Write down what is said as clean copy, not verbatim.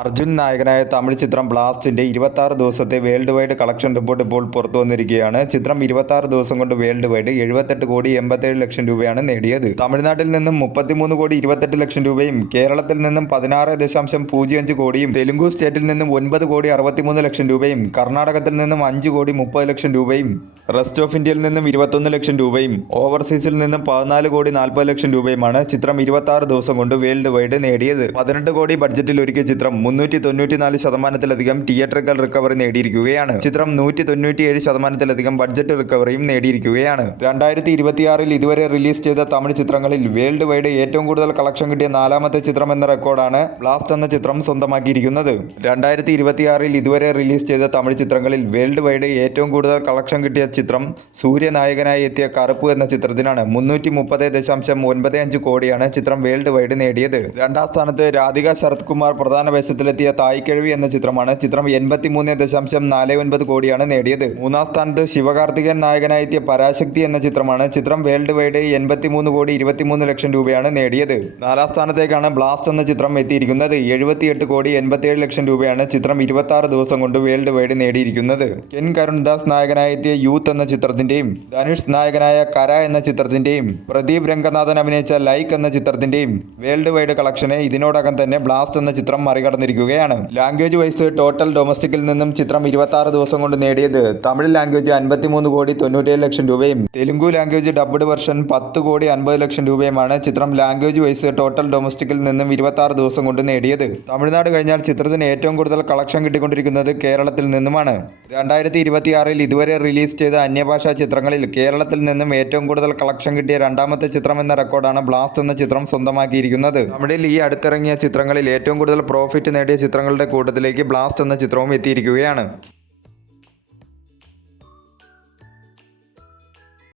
അർജുൻ നായകനായ തമിഴ് ചിത്രം ബ്ലാസ്റ്റിന്റെ 26 ദിവസത്തെ വേൾഡ് വൈഡ് കളക്ഷൻ റിപ്പോർട്ട് ഇപ്പോൾ പുറത്തു വന്നിരിക്കുകയാണ്. ചിത്രം 26 ദിവസം കൊണ്ട് വേൾഡ് വൈഡ് 78,87,00,000 രൂപയാണ് നേടിയത്. തമിഴ്നാട്ടിൽ നിന്നും 33,28,00,000 രൂപയും കേരളത്തിൽ നിന്നും 16.05 കോടിയും തെലുങ്കു സ്റ്റേറ്റിൽ നിന്നും 9,63,00,000 രൂപയും കർണാടകത്തിൽ നിന്നും 5,30,00,000 രൂപയും റെസ്റ്റ് ഓഫ് ഇന്ത്യയിൽ നിന്നും 21 ലക്ഷം രൂപയും ഓവർസീസിൽ നിന്നും 14,40,00,000 രൂപയുമാണ് ചിത്രം 26 ദിവസം കൊണ്ട് വേൾഡ് വൈഡ് നേടിയത്. 18 കോടി ബഡ്ജറ്റിൽ ഒരുക്കിയ ചിത്രം 394% തിയേറ്ററിക്കൽ റിക്കവറി നേടിയിരിക്കുകയാണ്. ചിത്രം 197% ബഡ്ജറ്റ് റിക്കവറിയും നേടിയിരിക്കുകയാണ്. 2026 ഇതുവരെ റിലീസ് ചെയ്ത തമിഴ് ചിത്രങ്ങളിൽ വേൾഡ് വൈഡ് ഏറ്റവും കൂടുതൽ കളക്ഷൻ കിട്ടിയ 4ാമത്തെ ചിത്രം എന്ന റെക്കോർഡാണ് ബ്ലാസ്റ്റ് എന്ന ചിത്രം സ്വന്തമാക്കിയിരിക്കുന്നത്. 2026 ഇതുവരെ റിലീസ് ചെയ്ത തമിഴ് ചിത്രങ്ങളിൽ വേൾഡ് വൈഡ് ഏറ്റവും കൂടുതൽ കളക്ഷൻ കിട്ടിയ ചിത്രം സൂര്യനായകനായി എത്തിയ കറുപ്പ് എന്ന ചിത്രത്തിനാണ്. 330.95 കോടിയാണ് ചിത്രം വേൾഡ് വൈഡ് നേടിയത്. 2ാം സ്ഥാനത്ത് രാധിക ശരത് കുമാർ പ്രധാന വേഷത്തിലെത്തിയ തായ്ക്കിഴവി എന്ന ചിത്രമാണ്. ചിത്രം 83.49 കോടിയാണ് നേടിയത്. 3ാം സ്ഥാനത്ത് ശിവകാർത്തികൻ നായകനായി എത്തിയ പരാശക്തി എന്ന ചിത്രമാണ്. ചിത്രം വേൾഡ് വൈഡ് 83,23,00,000 രൂപയാണ് നേടിയത്. 4ാം സ്ഥാനത്തേക്കാണ് ബ്ലാസ്റ്റ് എന്ന ചിത്രം എത്തിയിരിക്കുന്നത്. 78,87,00,000 രൂപയാണ് ചിത്രം 26 ദിവസം കൊണ്ട് വേൾഡ് വൈഡ് നേടിയിരിക്കുന്നത്. കെൻ കരുൺദാസ് നായകനായി എത്തിയ യൂത്ത് എന്ന ചിത്രത്തിന്റെയും ധനുഷ് നായകനായ കര എന്ന ചിത്രത്തിന്റെയും പ്രദീപ് രംഗനാഥൻ അഭിനയിച്ച ലൈക്ക് എന്ന ചിത്രത്തിന്റെയും വേൾഡ് വൈഡ് കളക്ഷനെ ഇതിനോടകം തന്നെ ബ്ലാസ്റ്റ് എന്ന ചിത്രം മറികടന്നിരിക്കുകയാണ്. ലാംഗ്വേജ് വൈസ് ടോട്ടൽ ഡൊമസ്റ്റിക്കിൽ നിന്നും ചിത്രം 26 ദിവസം കൊണ്ട് നേടിയത് തമിഴ് ലാംഗ്വേജ് 53,97,00,000 രൂപയും തെലുങ്കു ലാംഗ്വേജ് ഡബ്ഡ് വെർഷൻ 10,50,00,000 രൂപയുമാണ് ചിത്രം ലാംഗ്വേജ് വൈസ് ടോട്ടൽ ഡൊമസ്റ്റിക്കിൽ നിന്നും 26 ദിവസം കൊണ്ട് നേടിയത്. തമിഴ്നാട് കഴിഞ്ഞാൽ ചിത്രത്തിന് ഏറ്റവും കൂടുതൽ കളക്ഷൻ കിട്ടിക്കൊണ്ടിരിക്കുന്നത് കേരളത്തിൽ നിന്നുമാണ്. 2026 ഇതുവരെ റിലീസ് ചെയ്ത അന്യഭാഷാ ചിത്രങ്ങളിൽ കേരളത്തിൽ നിന്നും ഏറ്റവും കൂടുതൽ കളക്ഷൻ കിട്ടിയ 2ാമത്തെ ചിത്രം എന്ന റെക്കോർഡാണ് ബ്ലാസ്റ്റ് എന്ന ചിത്രം സ്വന്തമാക്കിയിരിക്കുന്നത്. തമിഴിൽ ഈ അടുത്തിറങ്ങിയ ചിത്രങ്ങളിൽ ഏറ്റവും കൂടുതൽ പ്രോഫിറ്റ് നേടിയ ചിത്രങ്ങളുടെ കൂട്ടത്തിലേക്ക് ബ്ലാസ്റ്റ് എന്ന ചിത്രവും എത്തിയിരിക്കുകയാണ്.